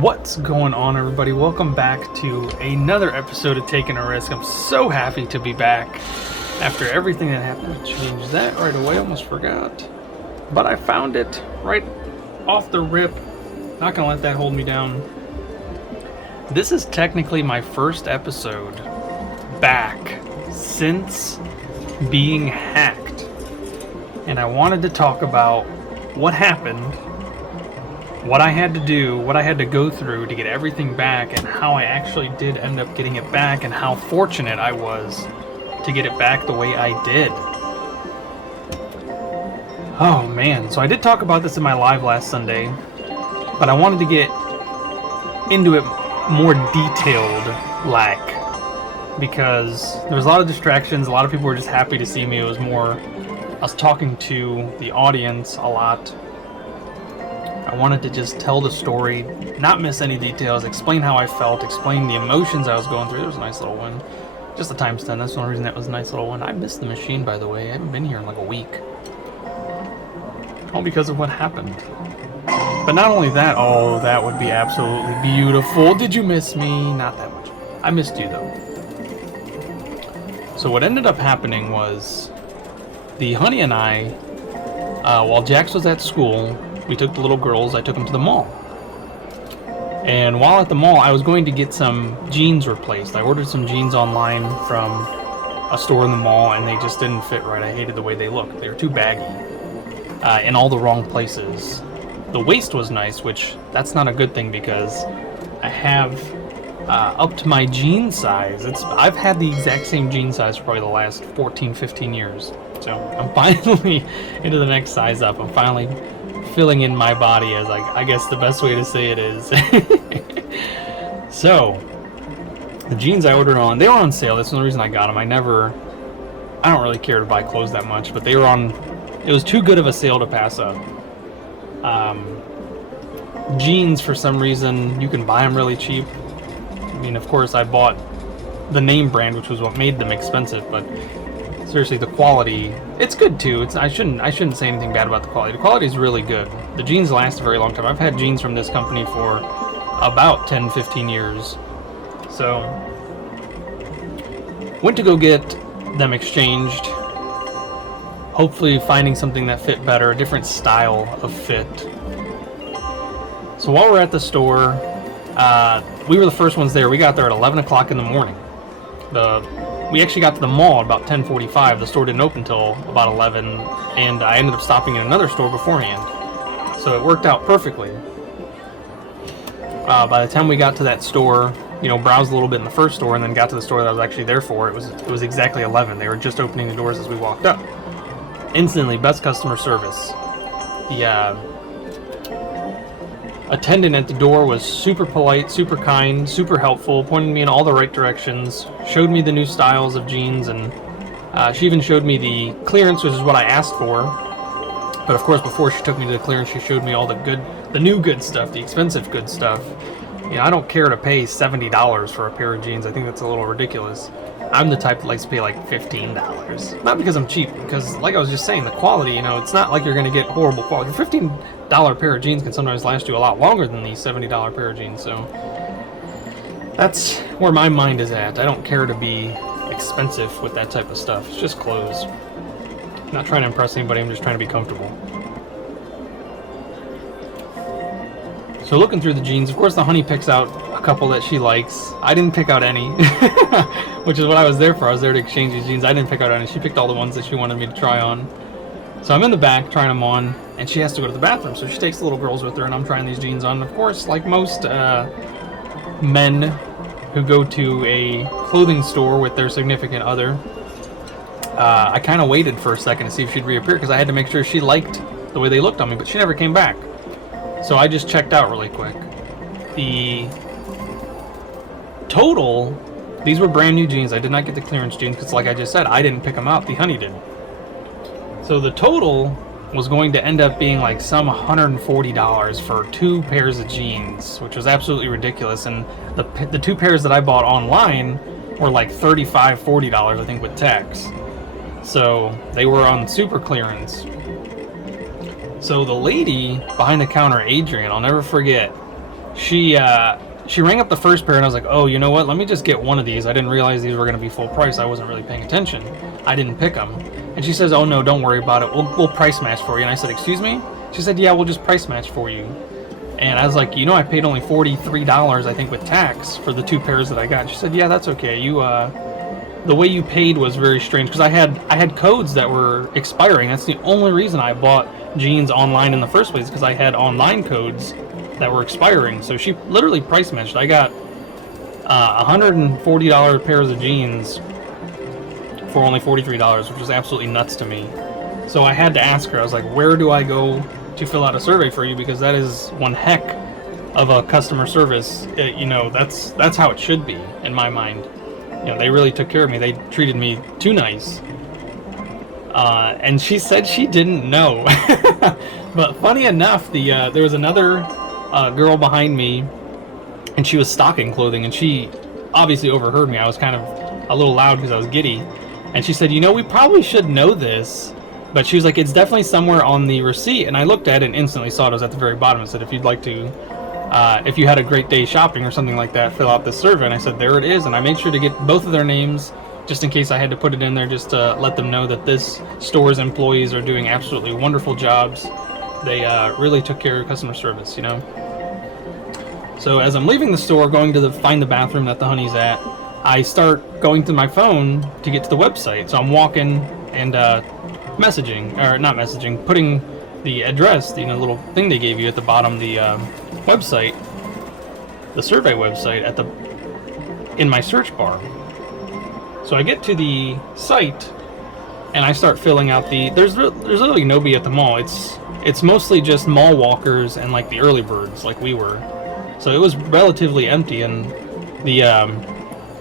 What's going on, everybody? Welcome back to another episode of Taking a Risk. I'm so happy to be back after everything that happened. Change that right away, almost forgot. But I found it right off the rip. Not gonna let that hold me down. This is technically my first episode back since being hacked. And I wanted to talk about what happened, what I had to do, what I had to go through to get everything back, and how I actually did end up getting it back, and how fortunate I was to get it back the way I did. Oh man, so I did talk about this in my live last Sunday, but I wanted to get into it more detailed, because there was a lot of distractions. A lot of people were just happy to see me. It was more us talking to the audience a lot. I wanted to just tell the story, not miss any details, explain how I felt, explain the emotions I was going through. There was a nice little one. Just a times 10, that's the only reason that was a nice little one. I missed the machine, by the way. I haven't been here in like a week. All because of what happened. But not only that, oh, that would be absolutely beautiful. Did you miss me? Not that much. I missed you, though. So what ended up happening was, the honey and I, while Jax was at school, we took the little girls, I took them to the mall. And while at the mall, I was going to get some jeans replaced. I ordered some jeans online from a store in the mall, and they just didn't fit right. I hated the way they looked. They were too baggy, in all the wrong places. The waist was nice, which that's not a good thing because I have up to my jean size. I've had the exact same jean size for probably the last 14, 15 years. So I'm finally into the next size up. I'm finally filling in my body, as I guess the best way to say it is. So the jeans I ordered on, they were on sale. That's the only reason I got them. I don't really care to buy clothes that much, but they were on, it was too good of a sale to pass up. Jeans, for some reason, you can buy them really cheap. I mean, of course, I bought the name brand, which was what made them expensive, but seriously, the quality, it's good too. I shouldn't say anything bad about the quality. The quality is really good. The jeans last a very long time. I've had jeans from this company for about 10, 15 years. So, went to go get them exchanged. Hopefully finding something that fit better, a different style of fit. So while we're at the store, we were the first ones there. We got there at 11 o'clock in the morning. We actually got to the mall at about 10:45. The store didn't open until about 11, and I ended up stopping in another store beforehand. So it worked out perfectly. By the time we got to that store, browsed a little bit in the first store, and then got to the store that I was actually there for, it was exactly 11. They were just opening the doors as we walked up. Instantly, best customer service. The attendant at the door was super polite, super kind, super helpful, pointed me in all the right directions, showed me the new styles of jeans, and she even showed me the clearance, which is what I asked for. But of course, before she took me to the clearance, she showed me all the new good stuff, the expensive good stuff. I don't care to pay $70 for a pair of jeans. I think that's a little ridiculous. I'm the type that likes to pay like $15. Not because I'm cheap, because like I was just saying, the quality, it's not like you're going to get horrible quality. A $15 pair of jeans can sometimes last you a lot longer than the $70 pair of jeans, so that's where my mind is at. I don't care to be expensive with that type of stuff. It's just clothes. I'm not trying to impress anybody, I'm just trying to be comfortable. So looking through the jeans, of course the honey picks out a couple that she likes. I didn't pick out any, which is what I was there for. I was there to exchange these jeans. I didn't pick out any. She picked all the ones that she wanted me to try on. So I'm in the back trying them on, and she has to go to the bathroom. So she takes the little girls with her, and I'm trying these jeans on. Of course, like most men who go to a clothing store with their significant other, I kind of waited for a second to see if she'd reappear, because I had to make sure she liked the way they looked on me, but she never came back. So I just checked out really quick. The total, these were brand new jeans. I did not get the clearance jeans because, like I just said, I didn't pick them out. The honey did. So the total was going to end up being like some $140 for 2 pairs of jeans, which was absolutely ridiculous. And the 2 pairs that I bought online were like $35, $40, I think, with tax. So they were on super clearance. So the lady behind the counter, Adrian, I'll never forget, she rang up the first pair, and I was like, oh, you know what? Let me just get one of these. I didn't realize these were going to be full price. I wasn't really paying attention. I didn't pick them. And she says, oh, no, don't worry about it. We'll price match for you. And I said, excuse me? She said, yeah, we'll just price match for you. And I was like, I paid only $43, I think, with tax for the 2 pairs that I got. She said, yeah, that's okay. The way you paid was very strange, because I had codes that were expiring. That's the only reason I bought jeans online in the first place, because I had online codes that were expiring. So she literally price matched. I got $140 pairs of jeans for only $43, which was absolutely nuts to me. So I had to ask her. I was like, where do I go to fill out a survey for you? Because that is one heck of a customer service. That's how it should be in my mind. They really took care of me. They treated me too nice. And she said she didn't know. But funny enough, there was another girl behind me, and she was stocking clothing, and she obviously overheard me. I was kind of a little loud because I was giddy. And she said, we probably should know this. But she was like, it's definitely somewhere on the receipt. And I looked at it and instantly saw it was at the very bottom. It said, if you'd like to, if you had a great day shopping or something like that, fill out this survey. And I said, there it is. And I made sure to get both of their names, just in case I had to put it in there, just to let them know that this store's employees are doing absolutely wonderful jobs. They really took care of customer service, So as I'm leaving the store, going to find the bathroom that the honey's at, I start going to my phone to get to the website. So I'm walking and putting the address, the little thing they gave you at the bottom, the website, the survey website in my search bar. So I get to the site and I start filling out there's literally nobody at the mall. It's mostly just mall walkers and like the early birds, like we were. So it was relatively empty, and the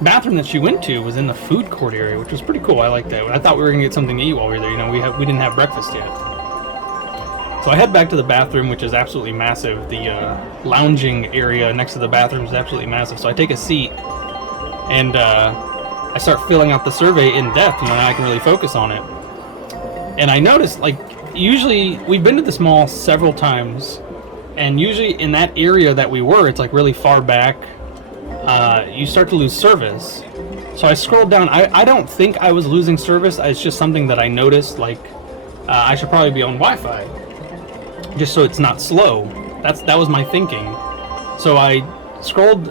bathroom that she went to was in the food court area, which was pretty cool. I like that. I thought we were gonna get something to eat while we were there. We didn't have breakfast yet. So I head back to the bathroom, which is absolutely massive. The lounging area next to the bathroom is absolutely massive. So I take a seat and I start filling out the survey in depth. Now I can really focus on it. And I noticed, usually we've been to this mall several times, and usually in that area that we were, it's really far back. You start to lose service. So I scrolled down. I don't think I was losing service. It's just something that I noticed. I should probably be on Wi-Fi, just so it's not slow. That was my thinking. So I scrolled,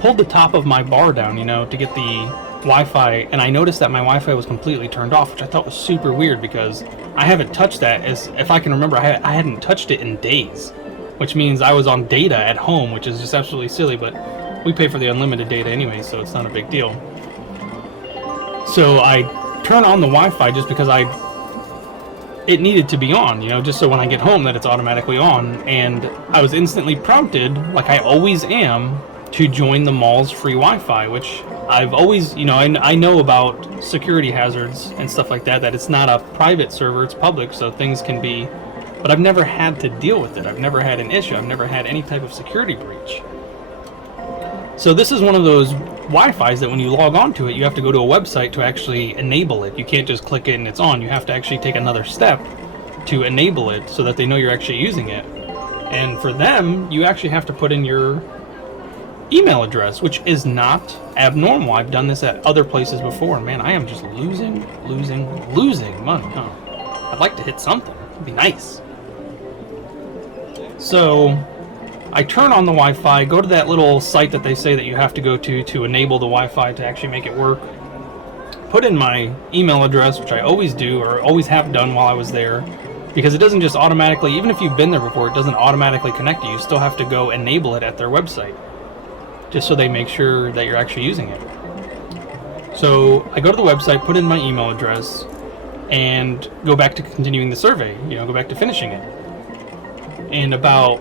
pulled the top of my bar down, to get the Wi-Fi, and I noticed that my Wi-Fi was completely turned off, which I thought was super weird because I haven't touched that, as if I can remember, I hadn't touched it in days, which means I was on data at home, which is just absolutely silly, but we pay for the unlimited data anyway, so it's not a big deal. So I turn on the Wi-Fi just because it needed to be on, just so when I get home that it's automatically on, and I was instantly prompted, like I always am, to join the mall's free Wi-Fi, which I've always, I know about security hazards and stuff like that it's not a private server, it's public, so things can be, but I've never had to deal with it. I've never had an issue. I've never had any type of security breach. So this is one of those Wi-Fis that when you log on to it, you have to go to a website to actually enable it. You can't just click it and it's on. You have to actually take another step to enable it so that they know you're actually using it. And for them, you actually have to put in your email address, which is not abnormal. I've done this at other places before. Man, I am just losing money, huh? I'd like to hit something. It'd be nice. So I turn on the Wi-Fi, go to that little site that they say that you have to go to enable the Wi-Fi to actually make it work. Put in my email address, which I always do, or always have done while I was there, because it doesn't just automatically, even if you've been there before, it doesn't automatically connect you. You still have to go enable it at their website, just so they make sure that you're actually using it. So I go to the website, put in my email address, and go back to continuing the survey, go back to finishing it. And about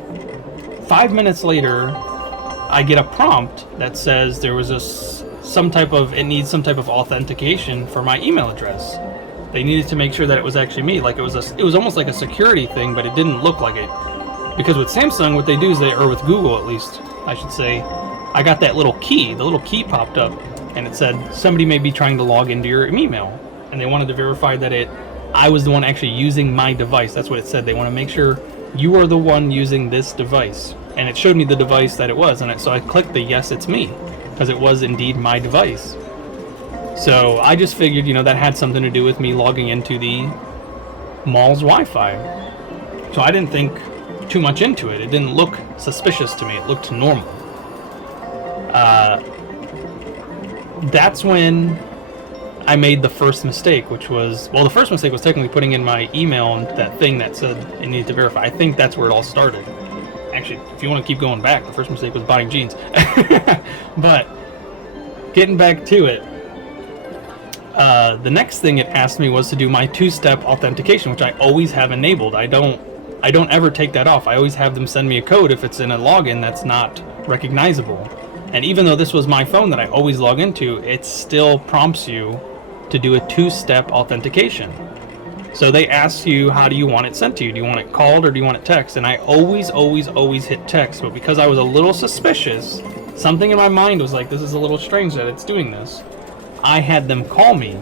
5 minutes later, I get a prompt that says there was it needs some type of authentication for my email address. They needed to make sure that it was actually me. It was almost like a security thing, but it didn't look like it. Because with Samsung, what they do is or with Google at least, I should say, I got that little key. The little key popped up, and it said somebody may be trying to log into your email, and they wanted to verify that I was the one actually using my device. That's what it said. They want to make sure you are the one using this device. And it showed me the device that it was, and so I clicked the yes, it's me, because it was indeed my device. So I just figured, you know, that had something to do with me logging into the mall's Wi-Fi. So I didn't think too much into it. It didn't look suspicious to me. It looked normal. That's when I made the first mistake, which was, well, the first mistake was technically putting in my email and that thing that said it needed to verify. I think that's where it all started. Actually, if you want to keep going back, the first mistake was buying jeans. But getting back to it, the next thing it asked me was to do my two-step authentication, which I always have enabled. I don't ever take that off. I always have them send me a code if it's in a login that's not recognizable. And even though this was my phone that I always log into, it still prompts you to do a two-step authentication. So they ask you, how do you want it sent to you? Do you want it called or do you want it text? And I always hit text. But because I was a little suspicious, something in my mind was like, this is a little strange that it's doing this. I had them call me.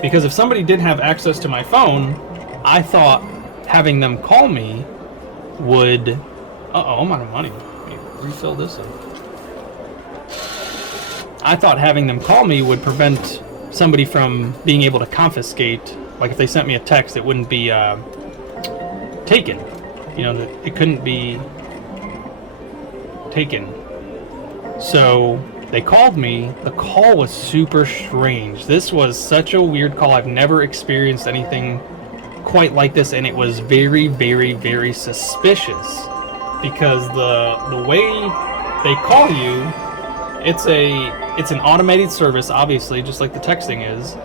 Because if somebody did have access to my phone, I thought having them call me would... Uh-oh, I'm out of money. Let me refill this up. I thought having them call me would prevent somebody from being able to confiscate. Like if they sent me a text, it wouldn't be taken. You know, that it couldn't be taken. So they called me. The call was super strange. This was such a weird call. I've never experienced anything quite like this, and it was very, very, very suspicious because the way they call you, it's an automated service, obviously, just like the texting is,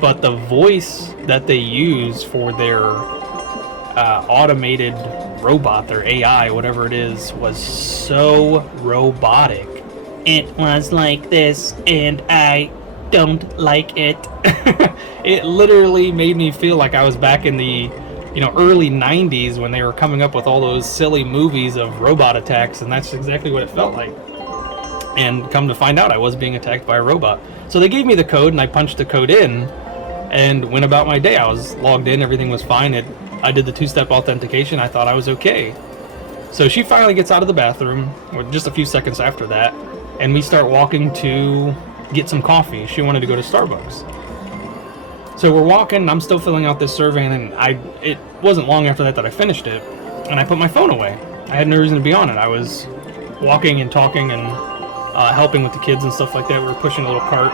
but the voice that they use for their automated robot, their AI, whatever it is, was so robotic. It was like this, and I don't like it. It literally made me feel like I was back in the, you know, early 90s when they were coming up with all those silly movies of robot attacks, and that's exactly what it felt like. And come to find out, I was being attacked by a robot. So they gave me the code, and I punched the code in, and went about my day. I was logged in, everything was fine. I did the two-step authentication. I thought I was okay. So she finally gets out of the bathroom, or just a few seconds after that, and we start walking to get some coffee. She wanted to go to Starbucks. So we're walking, and I'm still filling out this survey, and it wasn't long after that I finished it, and I put my phone away. I had no reason to be on it. I was walking and talking and helping with the kids and stuff like that. We were pushing a little cart,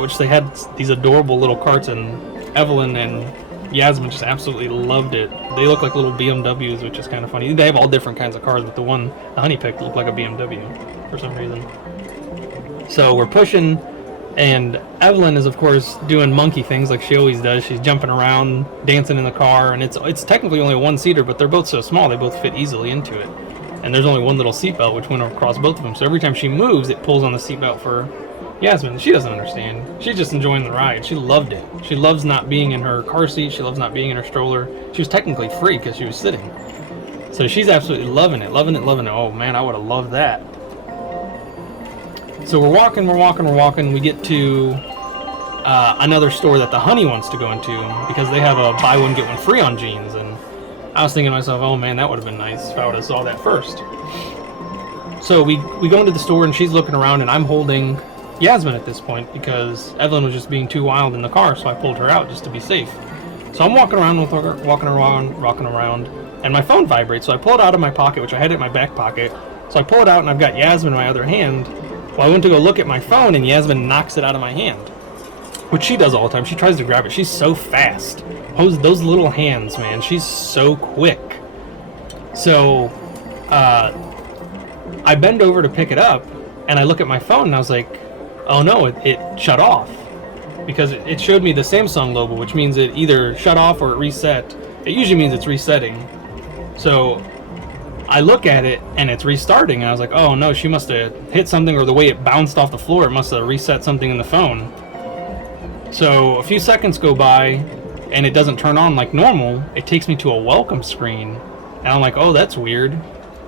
which they had these adorable little carts, and Evelyn and Yasmin just absolutely loved it. They look like little BMWs, which is kind of funny. They have all different kinds of cars, but the one the Honey picked looked like a BMW for some reason. So we're pushing, and Evelyn is, of course, doing monkey things like she always does. She's jumping around, dancing in the car, and it's technically only a one-seater, but they're both so small they both fit easily into it. And there's only one little seatbelt which went across both of them. So every time she moves, it pulls on the seatbelt for Yasmin. She doesn't understand. She's just enjoying the ride. She loved it. She loves not being in her car seat. She loves not being in her stroller. She was technically free because she was sitting. So she's absolutely loving it, loving it, loving it. Oh man, I would have loved that. So we're walking. We get to another store that the Honey wants to go into because they have a buy one, get one free on jeans. And I was thinking to myself, oh man, that would have been nice if I would have saw that first. So we go into the store, and she's looking around, and I'm holding Yasmin at this point because Evelyn was just being too wild in the car, so I pulled her out just to be safe. So I'm walking around with her, rocking around, and my phone vibrates, so I pull it out of my pocket, which I had it in my back pocket. So I pull it out, and I've got Yasmin in my other hand. Well, I went to go look at my phone, and Yasmin knocks it out of my hand, which she does all the time. She tries to grab it. She's so fast. Those little hands, man. She's so quick. So I bend over to pick it up, and I look at my phone, and I was like, oh no, it shut off. Because it showed me the Samsung logo, which means it either shut off or it reset. It usually means it's resetting. So I look at it, and it's restarting, and I was like, oh no, she must have hit something, or the way it bounced off the floor, it must have reset something in the phone. So a few seconds go by, and it doesn't turn on like normal. It takes me to a welcome screen, and I'm like, oh, that's weird.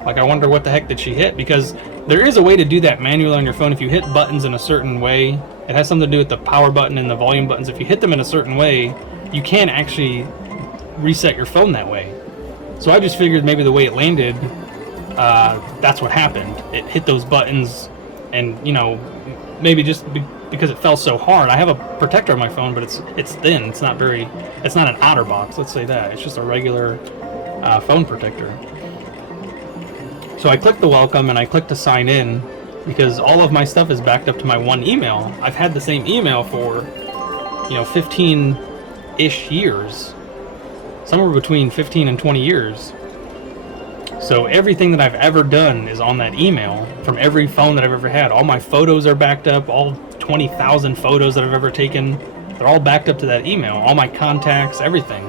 Like, I wonder what the heck did she hit, because there is a way to do that manually on your phone. If you hit buttons in a certain way, it has something to do with the power button and the volume buttons. If you hit them in a certain way, you can actually reset your phone that way. So I just figured maybe the way it landed, that's what happened. It hit those buttons, and you know, maybe just because it fell so hard. I have a protector on my phone, but it's thin. It's not an OtterBox. Let's say that. It's just a regular phone protector. So I clicked the welcome and I clicked to sign in because all of my stuff is backed up to my one email. I've had the same email for 15-ish years. Somewhere between 15 and 20 years. So everything that I've ever done is on that email from every phone that I've ever had. All my photos are backed up. All 20,000 photos that I've ever taken, they're all backed up to that email. All my contacts, everything.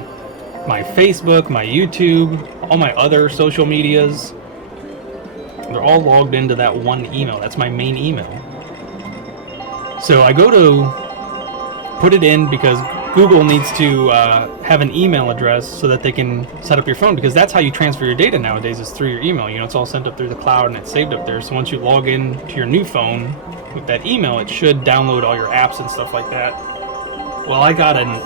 My Facebook, my YouTube, all my other social medias, they're all logged into that one email. That's my main email. So I go to put it in because Google needs to have an email address so that they can set up your phone, because that's how you transfer your data nowadays, is through your email. It's all sent up through the cloud and it's saved up there. So once you log in to your new phone with that email, it should download all your apps and stuff like that. Well, I got an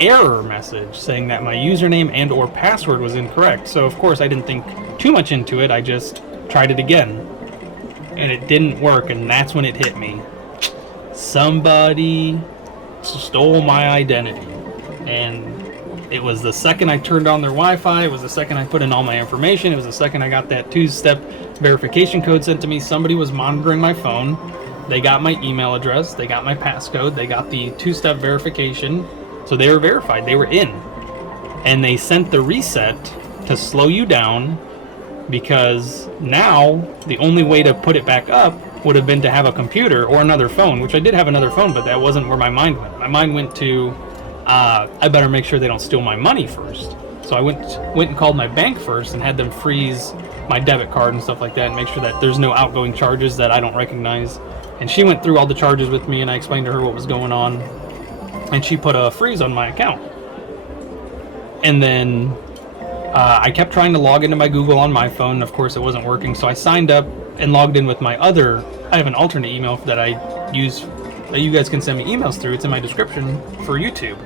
error message saying that my username and or password was incorrect. So of course I didn't think too much into it. I just tried it again and it didn't work, and that's when it hit me. Somebody stole my identity, and it was the second I turned on their Wi-Fi, it was the second I put in all my information, it was the second I got that two-step verification code sent to me. Somebody was monitoring my phone. They got my email address, they got my passcode, they got the two-step verification, so they were verified, they were in. And they sent the reset to slow you down, because now the only way to put it back up would have been to have a computer or another phone, which I did have another phone, but that wasn't where my mind went. My mind went to, I better make sure they don't steal my money first. So I went and called my bank first and had them freeze my debit card and stuff like that and make sure that there's no outgoing charges that I don't recognize. And she went through all the charges with me, and I explained to her what was going on, and she put a freeze on my account. And then I kept trying to log into my Google on my phone. Of course, it wasn't working, so I signed up and logged in with my other. I have an alternate email that I use that you guys can send me emails through. It's in my description for YouTube,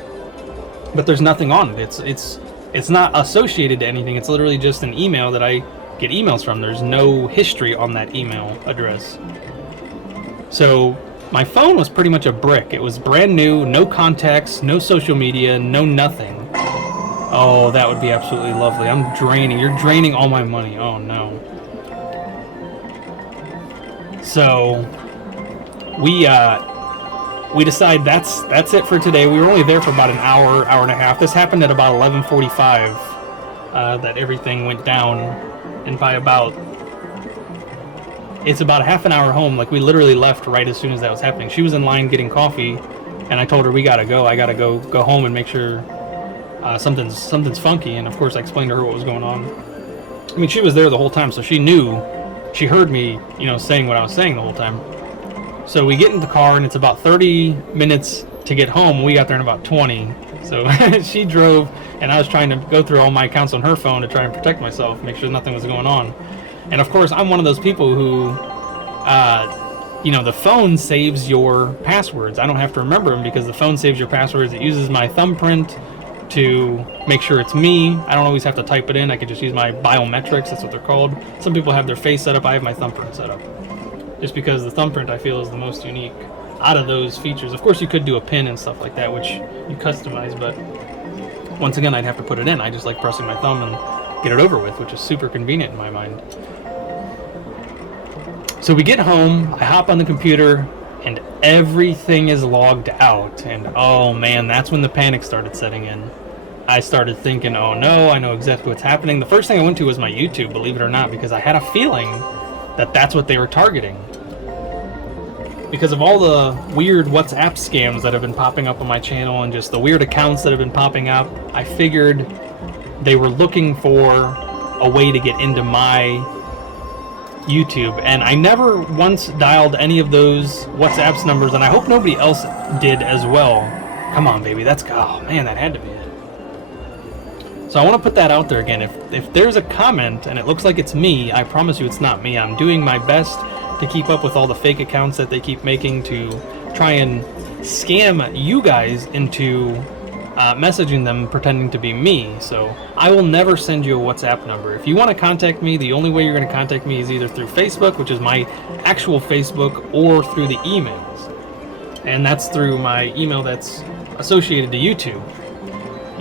but there's nothing on it. It's not associated to anything. It's literally just an email that I get emails from. There's no history on that email address. So my phone was pretty much a brick. It was brand new, no contacts, no social media, no nothing. Oh, that would be absolutely lovely. You're draining all my money. Oh no. So we decide that's it for today. We were only there for about an hour and a half. This happened at about 11:45 that everything went down, and by it's about a half an hour home. Like, we literally left right as soon as that was happening. She was in line getting coffee, and I told her we gotta go. I gotta go home and make sure something's funky. And of course I explained to her what was going on. I mean, she was there the whole time, so she heard me, saying what I was saying the whole time. So we get in the car, and it's about 30 minutes to get home. We got there in about 20. So she drove, and I was trying to go through all my accounts on her phone to try and protect myself, make sure nothing was going on. And of course, I'm one of those people who, the phone saves your passwords. I don't have to remember them because the phone saves your passwords. It uses my thumbprint to make sure it's me. I don't always have to type it in. I could just use my biometrics. That's what they're called. Some people have their face set up. I have my thumbprint set up, just because the thumbprint I feel is the most unique out of those features. Of course, you could do a pin and stuff like that, which you customize, but once again, I'd have to put it in. I just like pressing my thumb and get it over with, which is super convenient in my mind. So we get home, I hop on the computer, and everything is logged out. And oh man, that's when the panic started setting in. I started thinking, oh no, I know exactly what's happening. The first thing I went to was my YouTube, believe it or not, because I had a feeling that that's what they were targeting. Because of all the weird WhatsApp scams that have been popping up on my channel and just the weird accounts that have been popping up, I figured they were looking for a way to get into my YouTube. And I never once dialed any of those WhatsApp's numbers, and I hope nobody else did as well. Come on, baby, oh man, that had to be it. So I want to put that out there again. If there's a comment and it looks like it's me, I promise you it's not me. I'm doing my best to keep up with all the fake accounts that they keep making to try and scam you guys into messaging them pretending to be me. So I will never send you a WhatsApp number. If you want to contact me, the only way you're going to contact me is either through Facebook, which is my actual Facebook, or through the emails. And that's through my email that's associated to YouTube.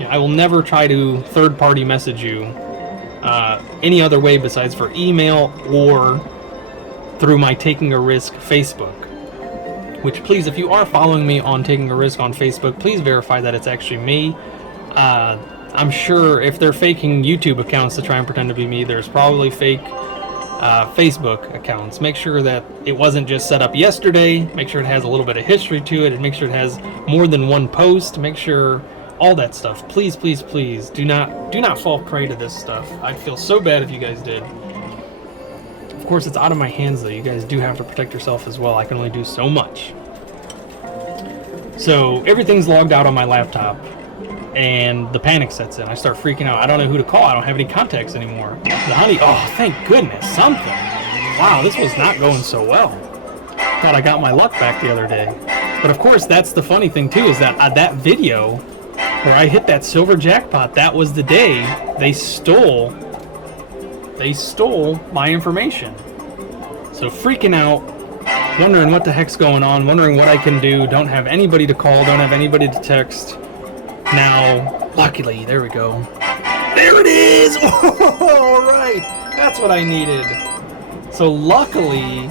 I will never try to third-party message you any other way besides for email or through my Taking a Rizk Facebook. Which, please, if you are following me on Taking a Rizk on Facebook, please verify that it's actually me. I'm sure if they're faking YouTube accounts to try and pretend to be me, there's probably fake Facebook accounts. Make sure that it wasn't just set up yesterday. Make sure it has a little bit of history to it, and make sure it has more than one post. Make sure all that stuff. Please, please, please do not fall prey to this stuff. I'd feel so bad if you guys did. Of course, it's out of my hands, though. You guys do have to protect yourself as well. I can only do so much. So everything's logged out on my laptop, and the panic sets in. I start freaking out. I don't know who to call. I don't have any contacts anymore. The honey, oh, thank goodness, something. Wow, this was not going so well. Thought I got my luck back the other day. But of course, that's the funny thing too, is that that video where I hit that silver jackpot, that was the day they stole my information. So freaking out, wondering what the heck's going on, wondering what I can do, don't have anybody to call, don't have anybody to text. Now, luckily, there we go. There it is! Oh, all right, that's what I needed. So luckily,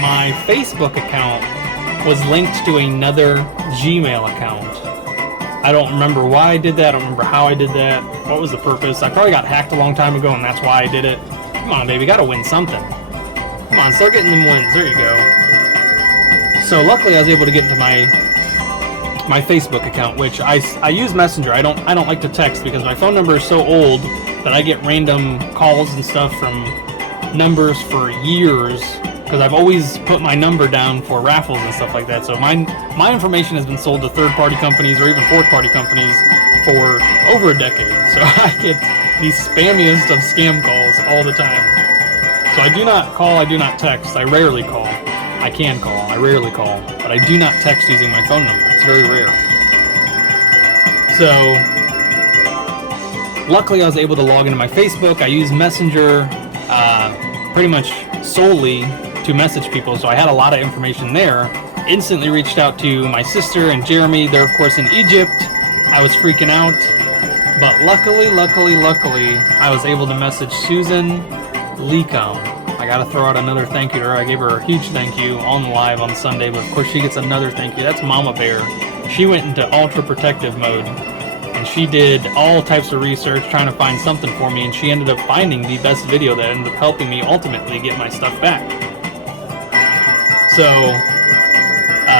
my Facebook account was linked to another Gmail account. I don't remember why I did that. I don't remember how I did that. What was the purpose? I probably got hacked a long time ago, and that's why I did it. Come on, baby. Gotta win something. Come on, start getting them wins. There you go. So luckily, I was able to get into my Facebook account, which I use Messenger. I don't like to text because my phone number is so old that I get random calls and stuff from numbers for years. Because I've always put my number down for raffles and stuff like that. So my information has been sold to third-party companies or even fourth-party companies for over a decade. So I get these spammiest of scam calls all the time. So I do not call, I do not text. I rarely call. I can call, I rarely call. But I do not text using my phone number. It's very rare. So luckily I was able to log into my Facebook. I use Messenger pretty much solely to message people, so I had a lot of information there. Instantly reached out to my sister and Jeremy. They're of course in Egypt. I was freaking out, but luckily I was able to message Susan Lecom. I gotta throw out another thank you to her. I gave her a huge thank you on live on Sunday, but of course she gets another thank you. That's Mama Bear. She went into ultra protective mode and she did all types of research trying to find something for me, and she ended up finding the best video that ended up helping me ultimately get my stuff back. So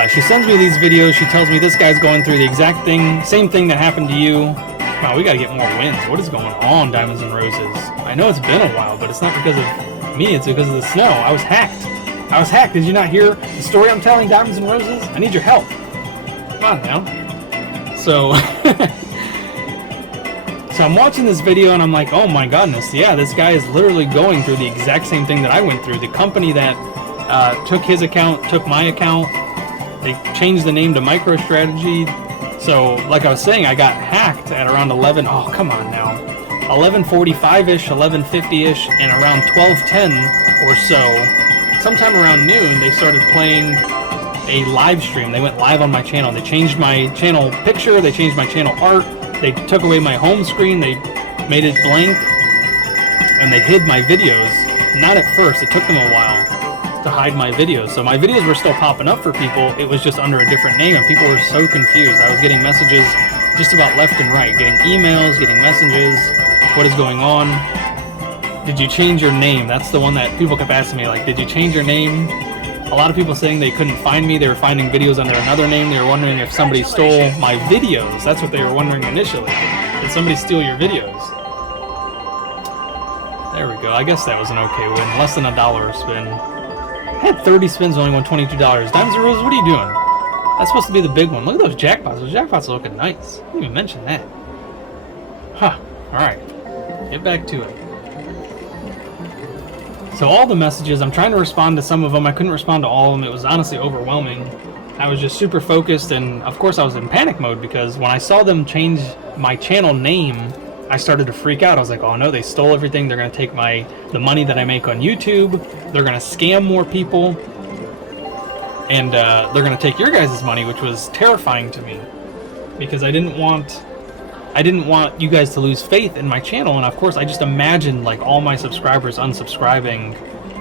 she sends me these videos. She tells me this guy's going through the exact same thing that happened to you. Wow, we gotta get more wins. What is going on, Diamonds and Roses? I know it's been a while, but it's not because of me, it's because of the snow. I was hacked. Did you not hear the story I'm telling, Diamonds and Roses? I need your help. Come on now. So so I'm watching this video and I'm like, oh my goodness, yeah, this guy is literally going through the exact same thing that I went through. The company that took his account, took my account. They changed the name to MicroStrategy. So, like I was saying, I got hacked at around 11. Oh, come on now. 11:45-ish, 11:50-ish, and around 12:10 or so, sometime around noon, they started playing a live stream. They went live on my channel. They changed my channel picture. They changed my channel art. They took away my home screen. They made it blank, and they hid my videos. Not at first. It took them a while to hide my videos. So my videos were still popping up for people. It was just under a different name, and people were so confused. I was getting messages just about left and right, getting emails, getting messages. What is going on? Did you change your name? That's the one that people kept asking me, like, did you change your name? A lot of people saying they couldn't find me. They were finding videos under another name. They were wondering if somebody stole my videos. That's what they were wondering initially. Did somebody steal your videos? There we go. I guess that was an okay win. Less than $1 a spin. I had 30 spins, only won $22. Diamonds and Roses, what are you doing? That's supposed to be the big one. Look at those jackpots. Those jackpots are looking nice. I didn't even mention that. Huh. Alright. Get back to it. So all the messages, I'm trying to respond to some of them. I couldn't respond to all of them. It was honestly overwhelming. I was just super focused, and of course I was in panic mode because when I saw them change my channel name, I started to freak out. I was like, oh no, they stole everything. They're going to take the money that I make on YouTube. They're going to scam more people. And they're going to take your guys' money, which was terrifying to me. Because I didn't want you guys to lose faith in my channel. And of course, I just imagined like all my subscribers unsubscribing.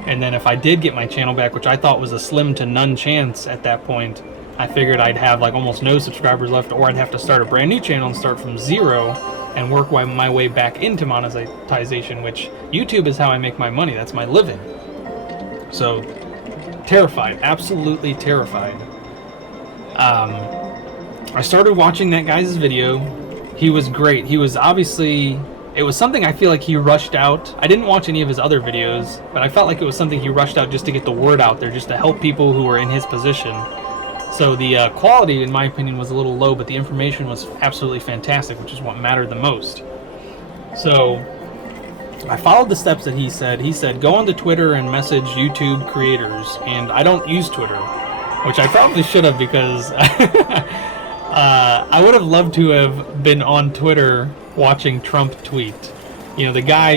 And then if I did get my channel back, which I thought was a slim to none chance at that point, I figured I'd have like almost no subscribers left, or I'd have to start a brand new channel and start from zero and work my way back into monetization, which YouTube is how I make my money. That's my living. So, terrified, absolutely terrified. I started watching that guy's video. He was great. He was obviously, it was something I feel like he rushed out. I didn't watch any of his other videos, but I felt like it was something he rushed out just to get the word out there, just to help people who were in his position. So the quality, in my opinion, was a little low, but the information was absolutely fantastic, which is what mattered the most. So I followed the steps that he said. He said, go onto Twitter and message YouTube creators. And I don't use Twitter, which I probably should have, because I would have loved to have been on Twitter watching Trump tweet. You know, the guy,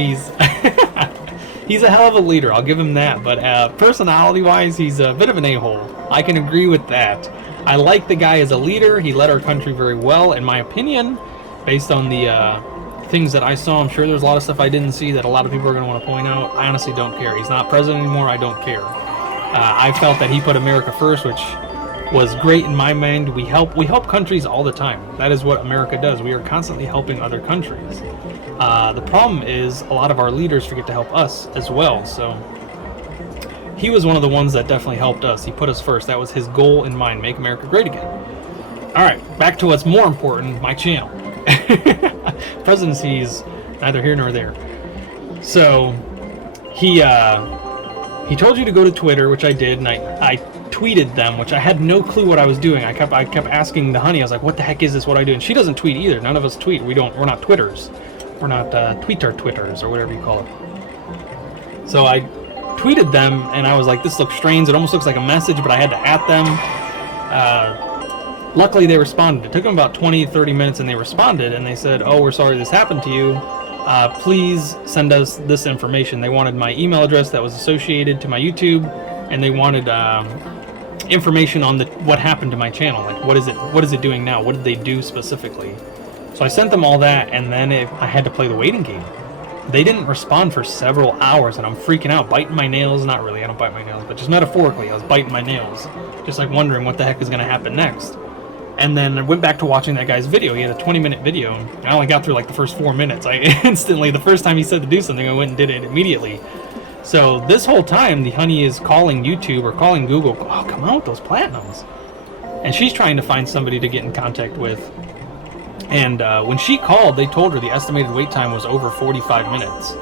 he's a hell of a leader, I'll give him that. But personality-wise, he's a bit of an a-hole. I can agree with that. I like the guy as a leader. He led our country very well, in my opinion, based on the things that I saw. I'm sure there's a lot of stuff I didn't see that a lot of people are going to want to point out. I honestly don't care. He's not president anymore. I don't care. I felt that he put America first, which was great in my mind. We help countries all the time. That is what America does. We are constantly helping other countries. The problem is a lot of our leaders forget to help us as well. So he was one of the ones that definitely helped us. He put us first. That was his goal in mind, make America great again. All right, back to what's more important, my channel. Presidency is neither here nor there. So he told you to go to Twitter, which I did, and I tweeted them, which I had no clue what I was doing. I kept asking the honey. I was like, what the heck is this? What do I do? And she doesn't tweet either. None of us tweet. We're not Twitters. We're not Twitters or whatever you call it. So I tweeted them, and I was like, this looks strange. It almost looks like a message, but I had to at them. Luckily, they responded. It took them about 20-30 minutes, and they responded, and they said, oh, we're sorry this happened to you. Please send us this information. They wanted my email address that was associated to my YouTube, and they wanted information on what happened to my channel. Like, what is it doing now? What did they do specifically? So I sent them all that, and then I had to play the waiting game. They didn't respond for several hours, and I'm freaking out, biting my nails. Not really, I don't bite my nails, but just metaphorically, I was biting my nails, just like wondering what the heck is going to happen next. And then I went back to watching that guy's video. He had a 20-minute video. I only got through like the first 4 minutes. I instantly, the first time he said to do something, I went and did it immediately. So this whole time, the honey is calling YouTube or calling Google, oh, come on with those platinums. And she's trying to find somebody to get in contact with. And when she called, they told her the estimated wait time was over 45 minutes.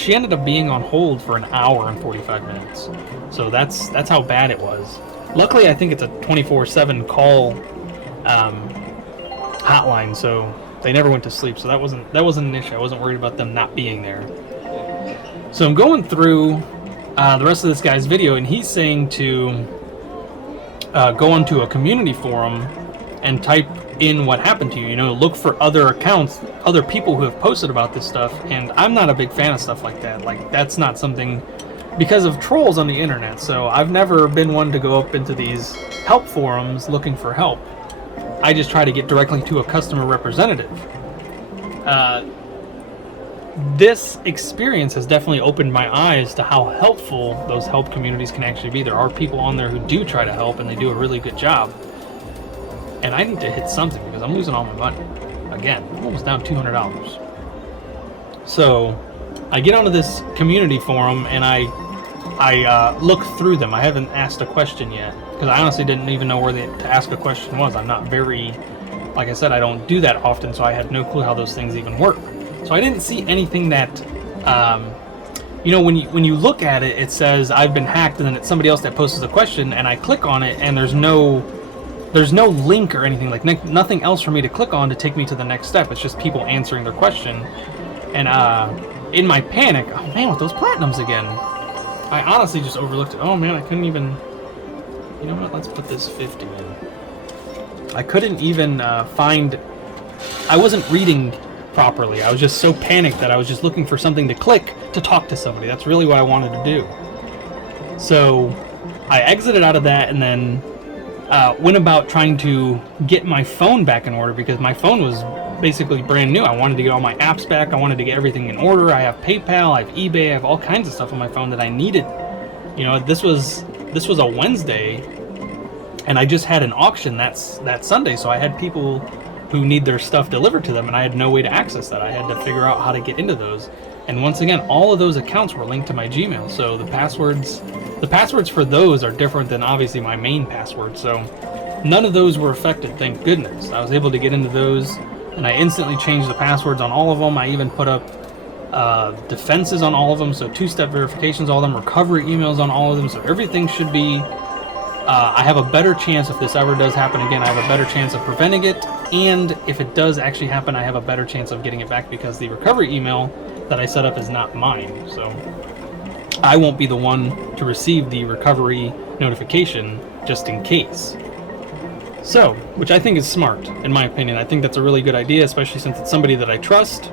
She ended up being on hold for an hour and 45 minutes. So that's how bad it was. Luckily, I think it's a 24/7 call hotline, so they never went to sleep. So that wasn't an issue. I wasn't worried about them not being there. So I'm going through the rest of this guy's video, and he's saying to go onto a community forum and type in what happened to you. You know, look for other accounts, other people who have posted about this stuff. And I'm not a big fan of stuff like that. Like, that's not something, because of trolls on the internet. So I've never been one to go up into these help forums looking for help. I just try to get directly to a customer representative. This experience has definitely opened my eyes to how helpful those help communities can actually be. There are people on there who do try to help, and they do a really good job. And I need to hit something because I'm losing all my money. Again, I'm almost down $200. So I get onto this community forum, and I look through them. I haven't asked a question yet because I honestly didn't even know where to ask a question was. I'm not very, like I said, I don't do that often, so I had no clue how those things even work. So I didn't see anything that, you know, when you look at it, it says I've been hacked, and then it's somebody else that posts a question, and I click on it, and there's no link or anything, like nothing else for me to click on to take me to the next step. It's just people answering their question. And in my panic, oh man, with those platinums again, I honestly just overlooked it. Oh man, I couldn't even You know what? Let's put this 50 in. I couldn't even find... I wasn't reading properly. I was just so panicked that I was just looking for something to click to talk to somebody. That's really what I wanted to do. So I exited out of that and then went about trying to get my phone back in order because my phone was basically brand new. I wanted to get all my apps back. I wanted to get everything in order. I have PayPal, I have eBay, I have all kinds of stuff on my phone that I needed. You know, this was a Wednesday, and I just had an auction that Sunday, so I had people who need their stuff delivered to them, and I had no way to access that. I had to figure out how to get into those. And once again, all of those accounts were linked to my Gmail, so the passwords for those are different than obviously my main password, so none of those were affected, thank goodness. I was able to get into those, and I instantly changed the passwords on all of them. I even put up defenses on all of them, so two-step verifications, all of them, recovery emails on all of them, so everything should be... I have a better chance if this ever does happen again. I have a better chance of preventing it, and if it does actually happen, I have a better chance of getting it back because the recovery email that I set up is not mine, so I won't be the one to receive the recovery notification just in case. So, which I think is smart, in my opinion. I think that's a really good idea, especially since it's somebody that I trust.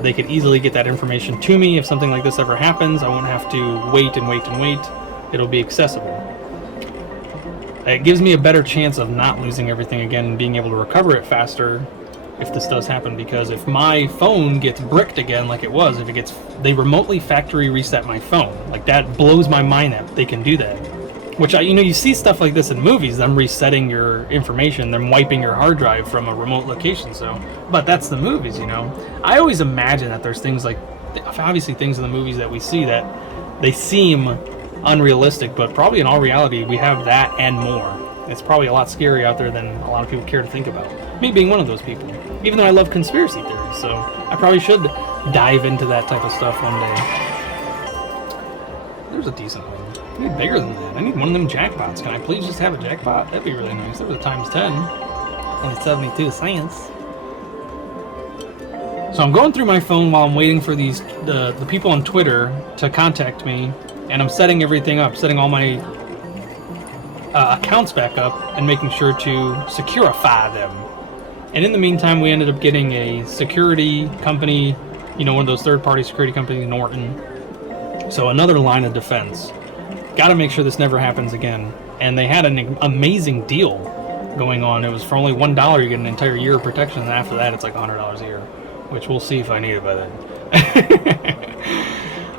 They could easily get that information to me if something like this ever happens. I won't have to wait and wait and wait. It'll be accessible. It gives me a better chance of not losing everything again and being able to recover it faster if this does happen, because if my phone gets bricked again like it was, if it gets... They remotely factory reset my phone. Like, that blows my mind that they can do that. Which, you see stuff like this in movies, them resetting your information, them wiping your hard drive from a remote location, so... But that's the movies, you know? I always imagine that there's things like... Obviously things in the movies that we see that they seem unrealistic, but probably in all reality we have that and more. It's probably a lot scarier out there than a lot of people care to think about. Me being one of those people. Even though I love conspiracy theories, so I probably should dive into that type of stuff one day. There's a decent one. I need bigger than that. I need one of them jackpots. Can I please just have a jackpot? That'd be really nice. There was a times 10. Only 72 cents. So I'm going through my phone while I'm waiting for the people on Twitter to contact me, and I'm setting everything up, setting all my accounts back up and making sure to securify them. And in the meantime, we ended up getting a security company, one of those third-party security companies, Norton. So another line of defense. Got to make sure this never happens again. And they had an amazing deal going on. It was for only $1, you get an entire year of protection, and after that, it's like $100 a year, which we'll see if I need it by then.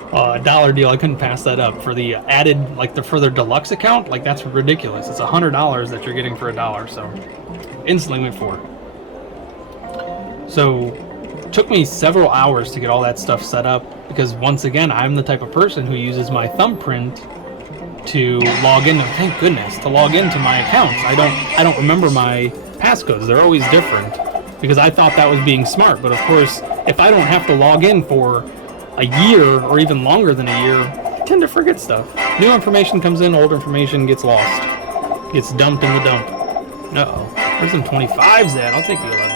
A $1 deal, I couldn't pass that up. For the added, for their deluxe account, that's ridiculous. It's $100 that you're getting for $1, so instantly went for it. So it took me several hours to get all that stuff set up, because once again, I'm the type of person who uses my thumbprint to log in. Thank goodness, to log into my accounts. I don't remember my passcodes. They're always different, because I thought that was being smart. But of course, if I don't have to log in for a year or even longer than a year, I tend to forget stuff. New information comes in, old information gets lost. Gets dumped in the dump. Uh-oh. Where's them 25s at? I'll take the 11.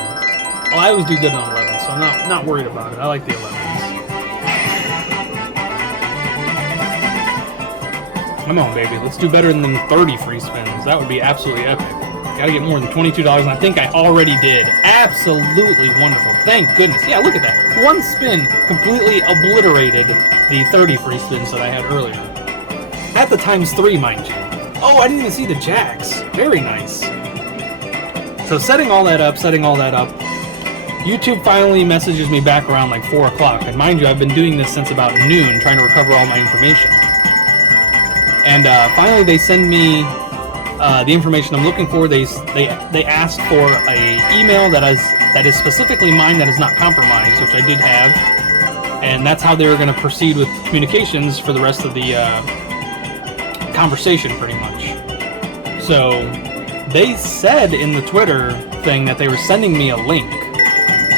Well, I always do good on 11, so I'm not worried about it. I like the 11s. Come on, baby. Let's do better than 30 free spins. That would be absolutely epic. Gotta get more than $22, and I think I already did. Absolutely wonderful. Thank goodness. Yeah, look at that. One spin completely obliterated the 30 free spins that I had earlier. At the times 3, mind you. Oh, I didn't even see the jacks. Very nice. So setting all that up, YouTube finally messages me back around 4 o'clock. And mind you, I've been doing this since about noon, trying to recover all my information. And finally they send me the information I'm looking for. They asked for a email that is specifically mine, that is not compromised, which I did have. And that's how they were going to proceed with communications for the rest of the conversation, pretty much. So they said in the Twitter thing that they were sending me a link.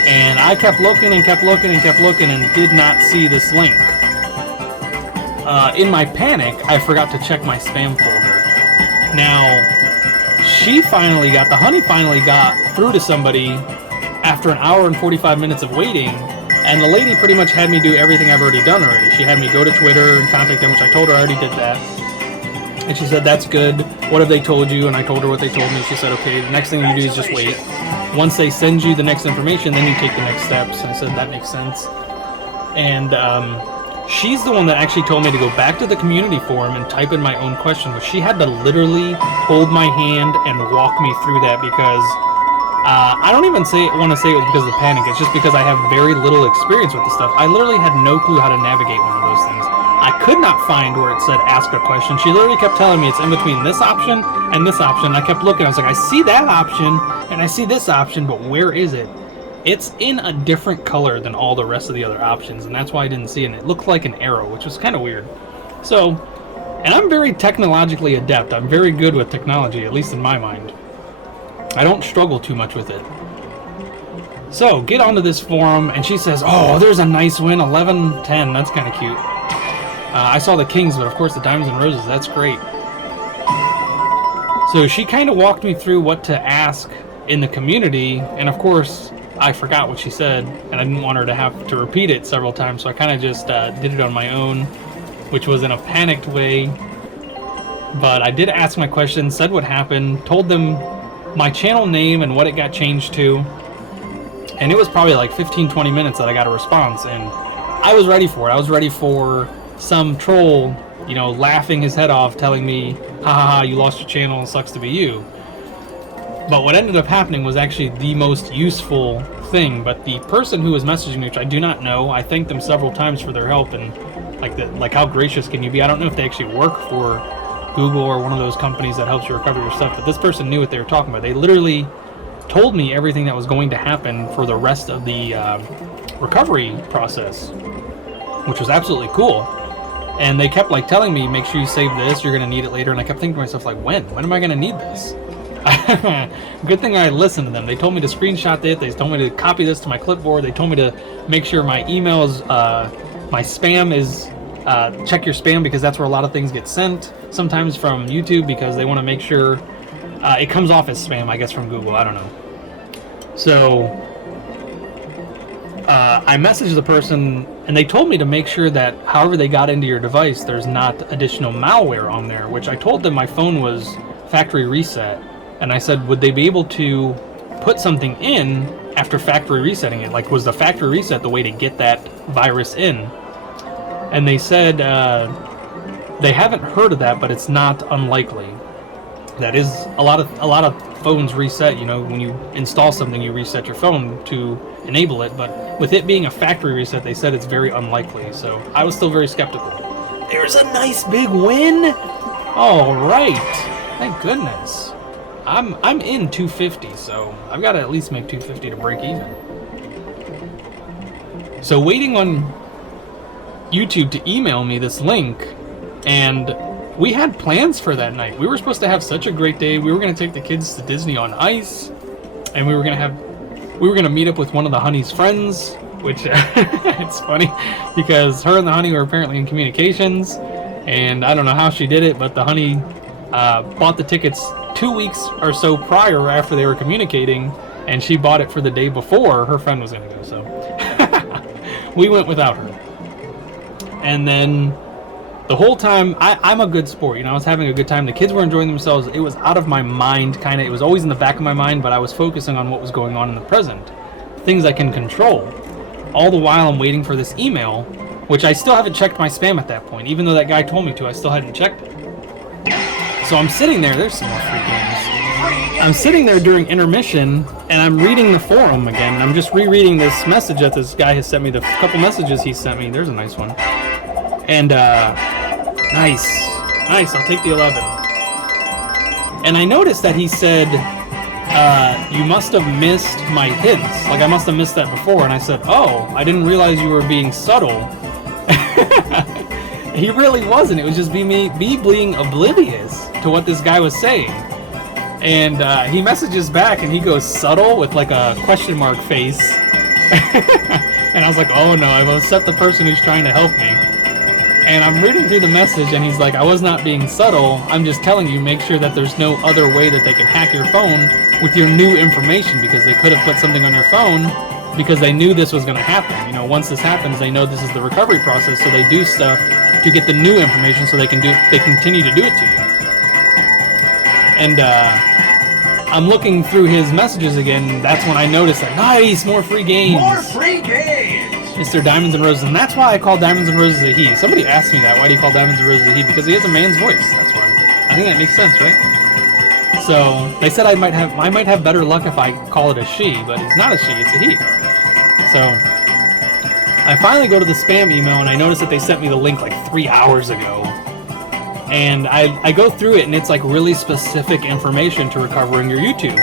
And I kept looking and kept looking and kept looking and did not see this link. In my panic, I forgot to check my spam folder. Now, the honey finally got through to somebody after an hour and 45 minutes of waiting, and the lady pretty much had me do everything I've already done already. She had me go to Twitter and contact them, which I told her I already did that. And she said, that's good. What have they told you? And I told her what they told me. She said, okay, the next thing you do is just wait. Once they send you the next information, then you take the next steps. And I said, that makes sense. And she's the one that actually told me to go back to the community forum and type in my own question. She had to literally hold my hand and walk me through that because I don't even want to say it was because of the panic. It's just because I have very little experience with the stuff. I literally had no clue how to navigate one of those things. I could not find where it said ask a question. She literally kept telling me it's in between this option and this option. I kept looking. I was like, I see that option and I see this option, but where is it? It's in a different color than all the rest of the other options, and that's why I didn't see it. And it looked like an arrow, which was kind of weird. So, and I'm very technologically adept. I'm very good with technology, at least in my mind. I don't struggle too much with it. So, get onto this forum, and she says, oh, there's a nice win, 11-10. That's kind of cute. I saw the kings, but of course the diamonds and roses. That's great. So she kind of walked me through what to ask in the community, and of course I forgot what she said, and I didn't want her to have to repeat it several times, so I kind of just did it on my own, which was in a panicked way. But I did ask my questions, said what happened, told them my channel name and what it got changed to, and it was probably like 15-20 minutes that I got a response, and I was ready for it. I was ready for some troll, you know, laughing his head off, telling me, ha ha ha, you lost your channel, sucks to be you. But what ended up happening was actually the most useful thing. But the person who was messaging me, which I do not know, I thanked them several times for their help, and like how gracious can you be? I don't know if they actually work for Google or one of those companies that helps you recover your stuff, but this person knew what they were talking about. They literally told me everything that was going to happen for the rest of the recovery process, which was absolutely cool. And they kept like telling me, make sure you save this, you're going to need it later. And I kept thinking to myself, like, when am I going to need this? Good thing I listened to them. They told me to screenshot it. They told me to copy this to my clipboard. They told me to make sure my emails, my spam is, check your spam, because that's where a lot of things get sent. Sometimes from YouTube, because they want to make sure it comes off as spam, I guess, from Google. I don't know. So I messaged the person, and they told me to make sure that however they got into your device, there's not additional malware on there, which I told them my phone was factory reset. And I said, would they be able to put something in after factory resetting it? Like, was the factory reset the way to get that virus in? And they said they haven't heard of that, but it's not unlikely. That is, a lot of phones reset. You know, when you install something, you reset your phone to enable it. But with it being a factory reset, they said it's very unlikely. So I was still very skeptical. There's a nice big win. All right, thank goodness. I'm in 250, so I've got to at least make 250 to break even. So waiting on YouTube to email me this link, and we had plans for that night. We were supposed to have such a great day. We were going to take the kids to Disney on Ice, and we were going to meet up with one of the honey's friends, which it's funny because her and the honey were apparently in communications, and I don't know how she did it, but the honey bought the tickets 2 weeks or so prior after they were communicating, and she bought it for the day before her friend was going to go, so we went without her. And then the whole time, I'm a good sport, you know, I was having a good time. The kids were enjoying themselves. It was out of my mind, kind of. It was always in the back of my mind, but I was focusing on what was going on in the present. Things I can control. All the while I'm waiting for this email, which I still haven't checked my spam at that point. Even though that guy told me to, I still hadn't checked it. So I'm sitting there, there's some more free games. I'm sitting there during intermission, and I'm reading the forum again. I'm just rereading this message that this guy has sent me, the couple messages he sent me. There's a nice one. And, nice, I'll take the 11. And I noticed that he said, you must have missed my hints. Like, I must have missed that before. And I said, oh, I didn't realize you were being subtle. He really wasn't. It was just me being oblivious to what this guy was saying. And he messages back, and he goes subtle with like a question mark face. And I was like, oh no, I've upset the person who's trying to help me. And I'm reading through the message, and he's like, I was not being subtle. I'm just telling you, make sure that there's no other way that they can hack your phone with your new information, because they could have put something on your phone because they knew this was going to happen. You know, once this happens, they know this is the recovery process, so they do stuff to get the new information so they continue to do it to you. And I'm looking through his messages again. That's when I noticed that, nice, more free games. More free games! Mr. Diamonds and Roses. And that's why I call Diamonds and Roses a he. Somebody asked me that. Why do you call Diamonds and Roses a he? Because he has a man's voice. That's why. I think that makes sense, right? So they said I might have better luck if I call it a she, but it's not a she, it's a he. So I finally go to the spam email and I notice that they sent me the link like 3 hours ago. And I go through it and it's like really specific information to recovering your YouTube.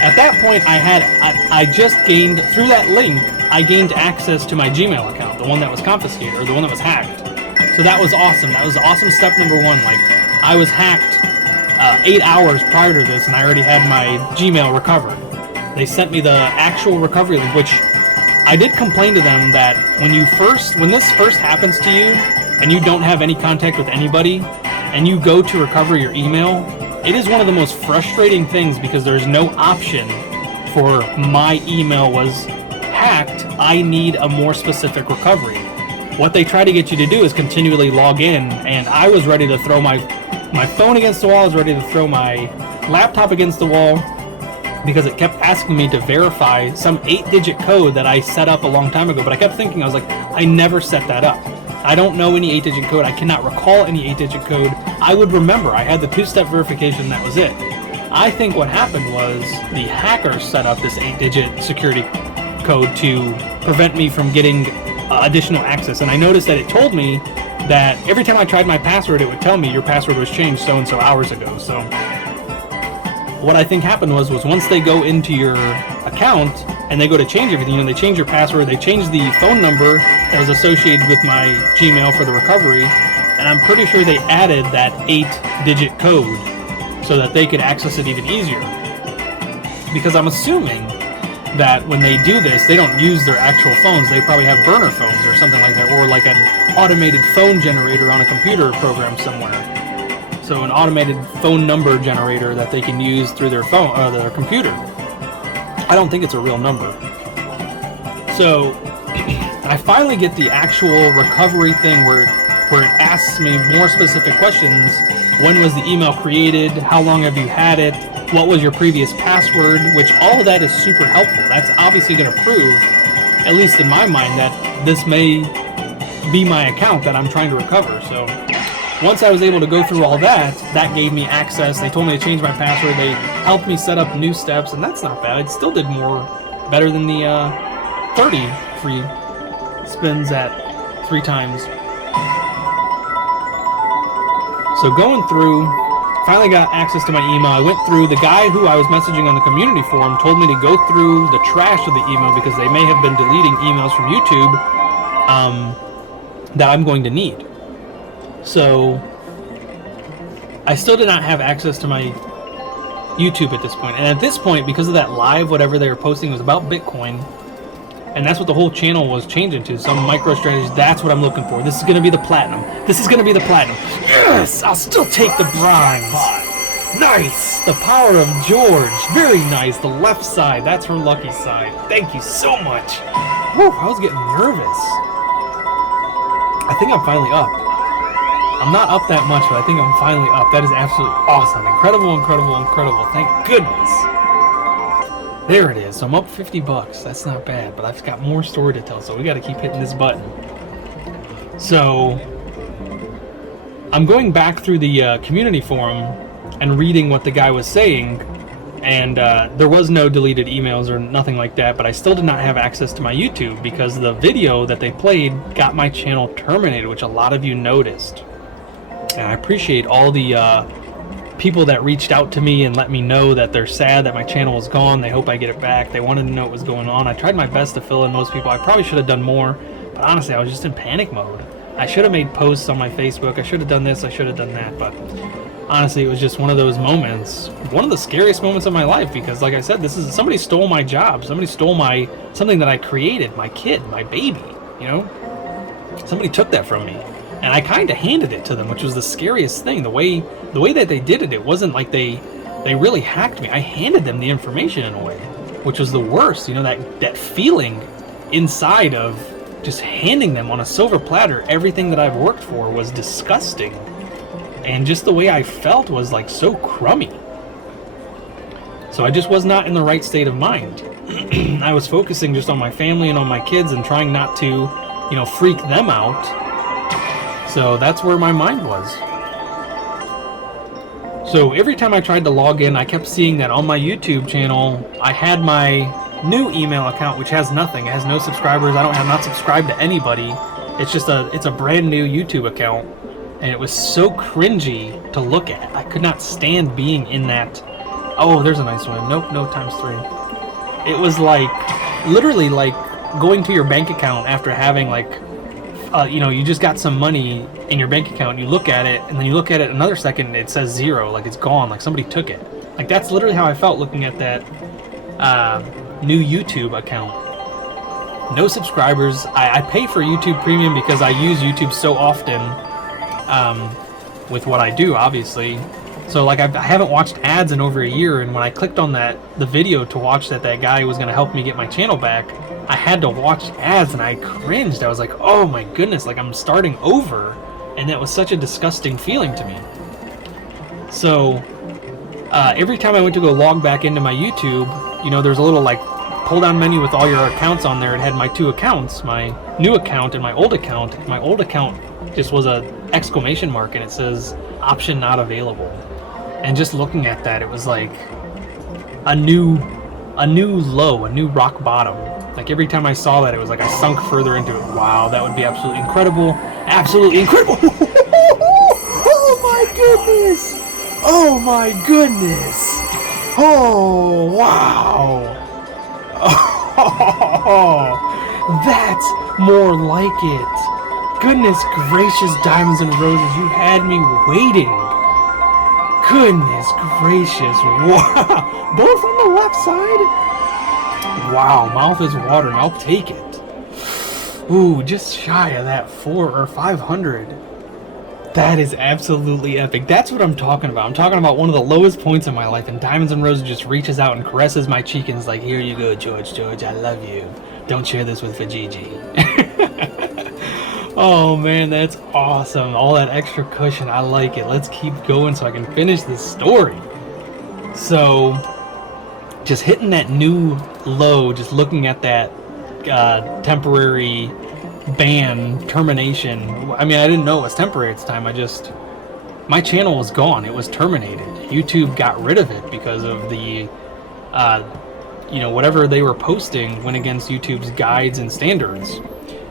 At that point I just gained, through that link, I gained access to my Gmail account, the one that was confiscated, or the one that was hacked. So that was awesome. That was awesome step number one. Like, I was hacked 8 hours prior to this and I already had my Gmail recovered. They sent me the actual recovery link, which I did complain to them that when this first happens to you and you don't have any contact with anybody and you go to recover your email, it is one of the most frustrating things because there's no option for my email was hacked, I need a more specific recovery. What they try to get you to do is continually log in, and I was ready to throw my phone against the wall, I was ready to throw my laptop against the wall because it kept asking me to verify some 8-digit code that I set up a long time ago, but I kept thinking, I was like, I never set that up. I don't know any 8-digit code, I cannot recall any 8-digit code. I would remember, I had the 2-step verification, that was it. I think what happened was the hacker set up this 8-digit security code to prevent me from getting additional access, and I noticed that it told me that every time I tried my password, it would tell me your password was changed so-and-so hours ago. So what I think happened was once they go into your account and they go to change everything, they change your password, they change the phone number that was associated with my Gmail for the recovery, and I'm pretty sure they added that 8-digit code so that they could access it even easier. Because I'm assuming that when they do this, they don't use their actual phones. They probably have burner phones or something like that, or like an automated phone generator on a computer program somewhere. So an automated phone number generator that they can use through their phone, their computer. I don't think it's a real number. So I finally get the actual recovery thing where it asks me more specific questions. When was the email created? How long have you had it? What was your previous password? Which all of that is super helpful. That's obviously going to prove, at least in my mind, that this may be my account that I'm trying to recover. So once I was able to go through all that, that gave me access. They told me to change my password. They helped me set up new steps, and that's not bad. It still did better than the 30 free spins at 3 times. So going through, finally got access to my email. I went through, the guy who I was messaging on the community forum told me to go through the trash of the email because they may have been deleting emails from YouTube that I'm going to need. So I still did not have access to my YouTube at this point. And at this point, because of that live, whatever they were posting was about Bitcoin, and that's what the whole channel was changing to, some micro strategies. That's what I'm looking for. This is going to be the platinum. This is going to be the platinum. Yes, I'll still take the bronze. Nice. The power of George. Very nice. The left side. That's her lucky side. Thank you so much. Whew, I was getting nervous. I think I'm finally up. I'm not up that much, but I think I'm finally up. That is absolutely awesome. Incredible, incredible, incredible. Thank goodness. There it is. So I'm up $50. That's not bad, but I've got more story to tell, so we got to keep hitting this button. So I'm going back through the community forum and reading what the guy was saying, and there was no deleted emails or nothing like that, but I still did not have access to my YouTube because the video that they played got my channel terminated, which a lot of you noticed. And I appreciate all the people that reached out to me and let me know that they're sad that my channel is gone. They hope I get it back. They wanted to know what was going on. I tried my best to fill in most people. I probably should have done more, but honestly, I was just in panic mode. I should have made posts on my Facebook. I should have done this. I should have done that. But honestly, it was just one of those moments, one of the scariest moments of my life, because like I said, somebody stole my job. Somebody stole something that I created, my kid, my baby, you know? Somebody took that from me. And I kind of handed it to them, which was the scariest thing. The way that they did it, it wasn't like they really hacked me. I handed them the information in a way, which was the worst. You know, that feeling inside of just handing them on a silver platter everything that I've worked for was disgusting. and just the way I felt was like so crummy. So I just was not in the right state of mind. I was focusing just on my family and on my kids and trying not to, you know, freak them out. So that's where my mind was. So every time I tried to log in, I kept seeing that on my YouTube channel, I had my new email account, which has nothing. It has no subscribers. I'm not subscribed to anybody. It's a brand new YouTube account. And it was so cringy to look at. I could not stand being in that. Oh, there's a nice one. Nope, no, ×3. It was like, literally like going to your bank account after having like, you know, you just got some money in your bank account, you look at it, and then you look at it another second and it says 0, like it's gone, like somebody took it. Like that's literally how I felt looking at that new YouTube account. No subscribers. I pay for YouTube Premium because I use YouTube so often with what I do, obviously. So like I haven't watched ads in over a year, and when I clicked on the video to watch that guy was going to help me get my channel back, I had to watch ads and I cringed. I was like, oh my goodness, like I'm starting over, and that was such a disgusting feeling to me. So every time I went to go log back into my YouTube, you know, there's a little like pull down menu with all your accounts on there. It had my two accounts, my new account and my old account. My old account just was a exclamation mark and it says option not available. And just looking at that, it was like a new low, a new rock bottom. Like every time I saw that, it was like I sunk further into it. Wow, that would be absolutely incredible. Absolutely incredible. Oh my goodness. Oh my goodness. Oh, wow. Oh, that's more like it. Goodness gracious, Diamonds and Roses, you had me waiting. Goodness gracious. Wow. Both on the left side? Wow, mouth is watering. I'll take it. Ooh, just shy of that 400 or 500. That is absolutely epic. That's what I'm talking about. I'm talking about one of the lowest points in my life, and Diamonds and Roses just reaches out and caresses my cheek and is like, here you go, George, I love you. Don't share this with VloGG. Oh man, that's awesome. All that extra cushion, I like it. Let's keep going so I can finish this story. So, just hitting that new low, just looking at that temporary ban termination. I mean, I didn't know it was temporary at the time. My channel was gone. It was terminated. YouTube got rid of it because of the you know, whatever they were posting went against YouTube's guides and standards.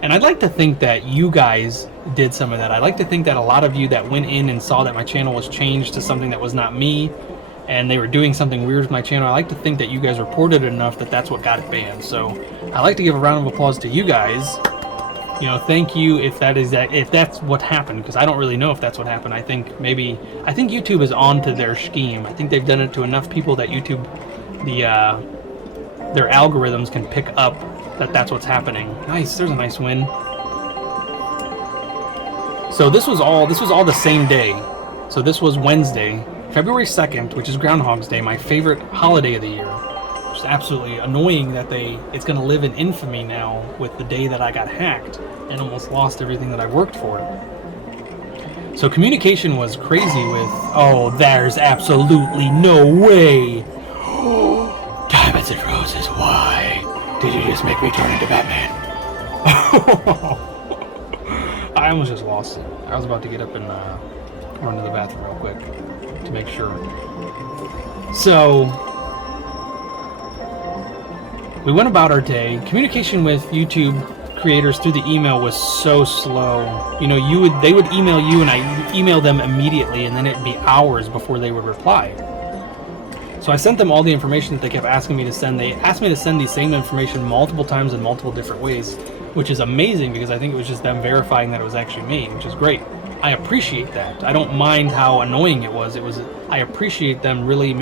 And I'd like to think that you guys did some of that. I'd like to think that a lot of you that went in and saw that my channel was changed to something that was not me, and they were doing something weird with my channel, I like to think that you guys reported it enough that that's what got it banned. So I'd like to give a round of applause to you guys. You know, thank you if that's what happened, because I don't really know if that's what happened. I think YouTube is on to their scheme. I think they've done it to enough people that YouTube, their algorithms can pick up that that's what's happening. Nice, there's a nice win. So this was all the same day. So this was Wednesday, February 2nd, which is Groundhog's Day, my favorite holiday of the year. It's absolutely annoying that it's going to live in infamy now with the day that I got hacked and almost lost everything that I worked for. So communication was crazy with, oh, there's absolutely no way. Diamonds and Roses, why did you just make me turn into Batman? I almost just lost it. I was about to get up and run to the bathroom real quick to make sure. So we went about our day. Communication with YouTube creators through the email was so slow. You know, they would email you and I email them immediately, and then it'd be hours before they would reply. So I sent them all the information that they kept asking me to send. They asked me to send the same information multiple times in multiple different ways, which is amazing because I think it was just them verifying that it was actually me, which is great. I appreciate that. I don't mind how annoying it was. I appreciate them really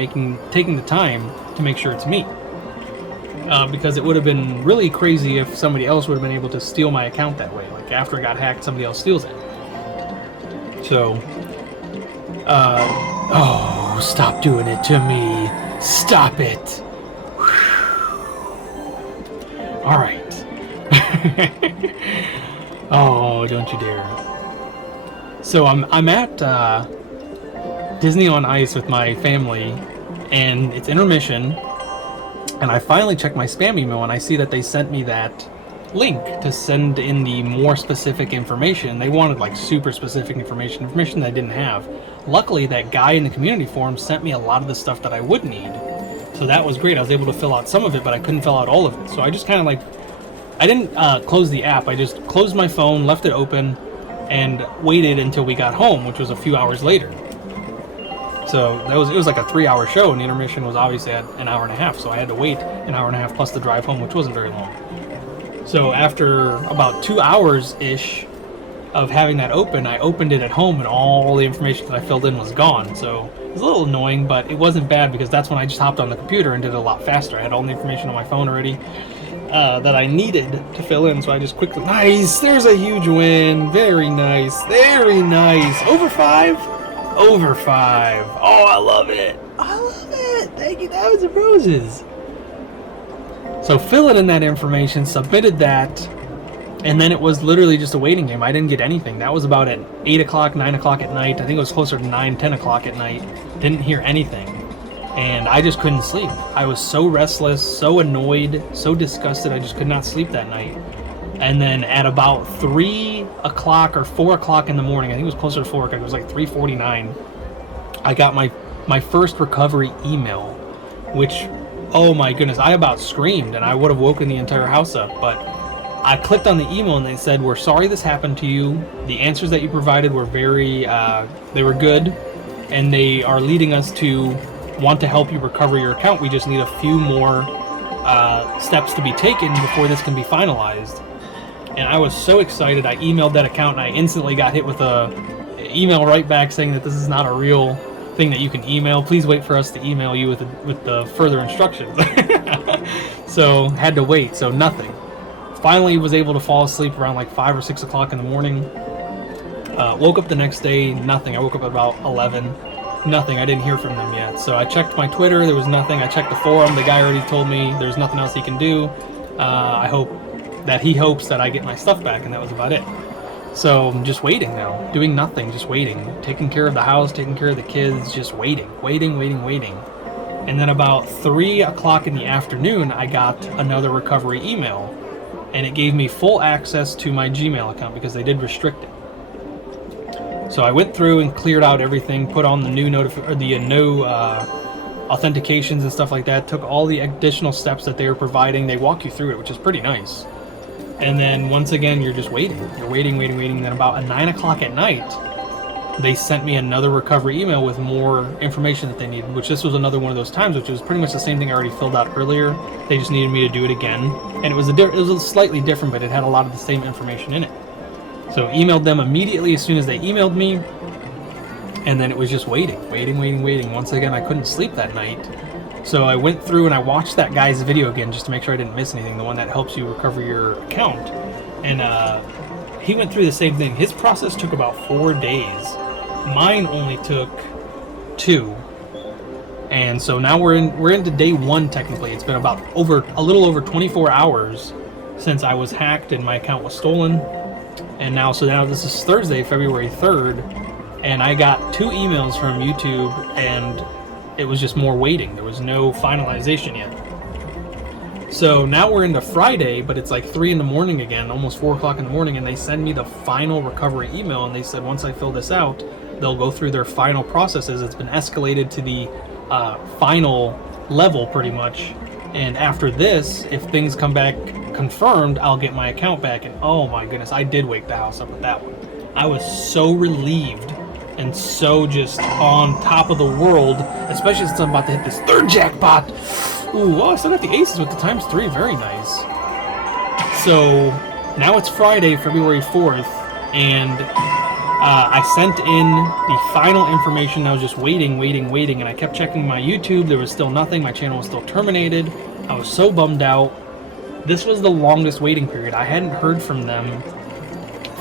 taking the time to make sure it's me. Because it would have been really crazy if somebody else would have been able to steal my account that way. Like after it got hacked, somebody else steals it. So, oh, stop doing it to me. Stop it. All right. Oh, don't you dare. So I'm at Disney on Ice with my family, and it's intermission, and I finally checked my spam email, and I see that they sent me that link to send in the more specific information. They wanted like super specific information that I didn't have. Luckily, that guy in the community forum sent me a lot of the stuff that I would need. So that was great. I was able to fill out some of it, but I couldn't fill out all of it. So I just kind of like, I didn't close the app. I just closed my phone, left it open, and waited until we got home, which was a few hours later. So it was like a 3-hour show, and the intermission was obviously at an hour and a half. So I had to wait an hour and a half plus the drive home, which wasn't very long. So after about 2 hours-ish of having that open, I opened it at home, and all the information that I filled in was gone. So it was a little annoying, but it wasn't bad because that's when I just hopped on the computer and did it a lot faster. I had all the information on my phone already that I needed to fill in, so I just quickly... Nice! There's a huge win! Very nice! Very nice! Over 5? Over 5! Oh, I love it! I love it! Thank you, Diamonds and Roses! So filling in that information, submitted that, and then it was literally just a waiting game. I didn't get anything. That was about at 8 o'clock, 9 o'clock at night. I think it was closer to 9, 10 o'clock at night. Didn't hear anything. And I just couldn't sleep. I was so restless, so annoyed, so disgusted, I just could not sleep that night. And then at about 3 o'clock or 4 o'clock in the morning, I think it was closer to 4 o'clock, it was like 3:49, I got my first recovery email, which, oh my goodness, I about screamed, and I would have woken the entire house up. But I clicked on the email, and they said, "We're sorry this happened to you. The answers that you provided were they were good, and they are leading us to want to help you recover your account. We just need a few more steps to be taken before this can be finalized." And I was so excited. I emailed that account, and I instantly got hit with a email right back saying that this is not a real thing that you can email. Please wait for us to email you with the further instructions. So had to wait. So nothing. Finally was able to fall asleep around like 5 or 6 o'clock in the morning. Woke up the next day, nothing. I woke up at about 11. Nothing. I didn't hear from them yet. So I checked my Twitter. There was nothing. I checked the forum. The guy already told me there's nothing else he can do. I hope that he hopes that I get my stuff back, and that was about it. So I'm just waiting now, doing nothing, just waiting, taking care of the house, taking care of the kids, just waiting. And then about 3 o'clock in the afternoon, I got another recovery email, and it gave me full access to my Gmail account because they did restrict it. So I went through and cleared out everything, put on the new authentications and stuff like that, took all the additional steps that they were providing. They walk you through it, which is pretty nice. And then once again, you're just waiting. You're waiting. Then about at 9 o'clock at night, they sent me another recovery email with more information that they needed, which this was another one of those times, which was pretty much the same thing I already filled out earlier. They just needed me to do it again. And it was slightly different, but it had a lot of the same information in it. So emailed them immediately as soon as they emailed me. And then it was just waiting. Once again, I couldn't sleep that night. So I went through and I watched that guy's video again just to make sure I didn't miss anything, the one that helps you recover your account. And he went through the same thing. His process took about 4 days. Mine only took 2. And so now we're into day 1 technically. It's been about a little over 24 hours since I was hacked and my account was stolen. And now this is Thursday, February 3rd, and I got 2 emails from YouTube, and it was just more waiting. There was no finalization yet. So now we're into Friday, but it's like 3 in the morning again, almost 4 o'clock in the morning, and they send me the final recovery email, and they said once I fill this out, they'll go through their final processes. It's been escalated to the final level pretty much, and after this, if things come back confirmed, I'll get my account back. And oh my goodness, I did wake the house up with that one. I was so relieved and so just on top of the world, especially since I'm about to hit this 3rd jackpot. Ooh, I still got the aces with the ×3, very nice. So now it's Friday, February 4th, and I sent in the final information. I was just waiting, and I kept checking my YouTube. There was still nothing. My channel was still terminated. I was so bummed out. This was the longest waiting period. I hadn't heard from them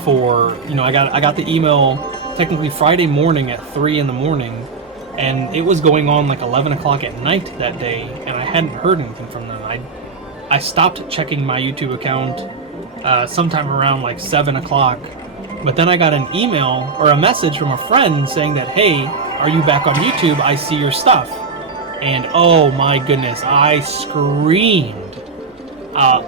for, I got the email technically Friday morning at 3 in the morning, and it was going on like 11 o'clock at night that day, and I hadn't heard anything from them. I stopped checking my YouTube account sometime around like 7 o'clock, but then I got an email or a message from a friend saying that, hey, are you back on YouTube? I see your stuff. And oh my goodness, I screamed.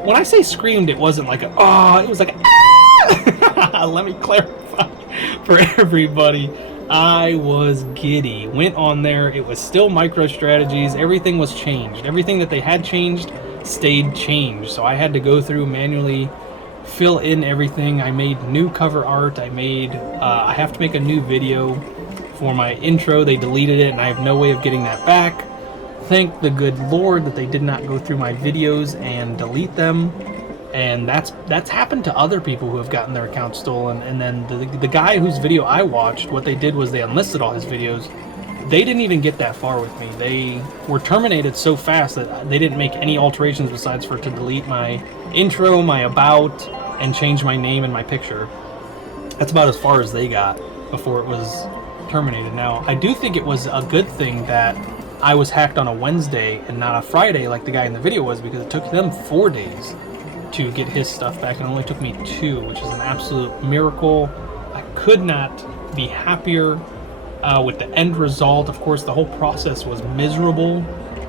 When I say screamed, it wasn't like a, oh, it was like, ah! Let me clarify for everybody. I was giddy. Went on there. It was still MicroStrategies. Everything was changed. Everything that they had changed stayed changed. So I had to go through manually, fill in everything. I made new cover art. I have to make a new video for my intro. They deleted it and I have no way of getting that back. Thank the good Lord that they did not go through my videos and delete them. And that's happened to other people who have gotten their accounts stolen. And then the guy whose video I watched, what they did was they unlisted all his videos. They didn't even get that far with me. They were terminated so fast that they didn't make any alterations besides for to delete my intro, my about, and change my name and my picture. That's about as far as they got before it was terminated. Now, I do think it was a good thing that I was hacked on a Wednesday and not a Friday like the guy in the video was, because it took them 4 days to get his stuff back, and it only took me 2, which is an absolute miracle. I could not be happier with the end result. Of course, the whole process was miserable.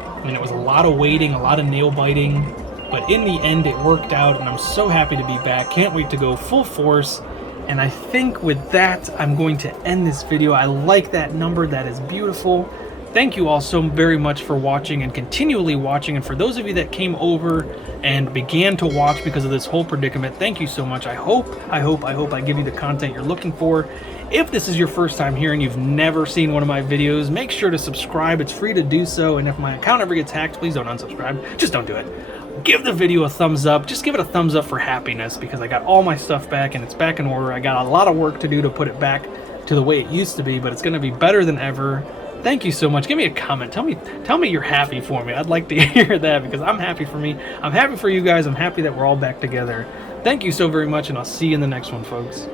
I mean, it was a lot of waiting, a lot of nail biting, but in the end it worked out, and I'm so happy to be back. Can't wait to go full force. And I think with that, I'm going to end this video. I like that number. That is beautiful. Thank you all so very much for watching and continually watching. And for those of you that came over and began to watch because of this whole predicament, thank you so much. I hope I give you the content you're looking for. If this is your first time here and you've never seen one of my videos, make sure to subscribe. It's free to do so. And if my account ever gets hacked, please don't unsubscribe. Just don't do it. Give the video a thumbs up. Just give it a thumbs up for happiness, because I got all my stuff back and it's back in order. I got a lot of work to do to put it back to the way it used to be, but it's going to be better than ever. Thank you so much. Give me a comment. Tell me you're happy for me. I'd like to hear that, because I'm happy for me. I'm happy for you guys. I'm happy that we're all back together. Thank you so very much, and I'll see you in the next one, folks.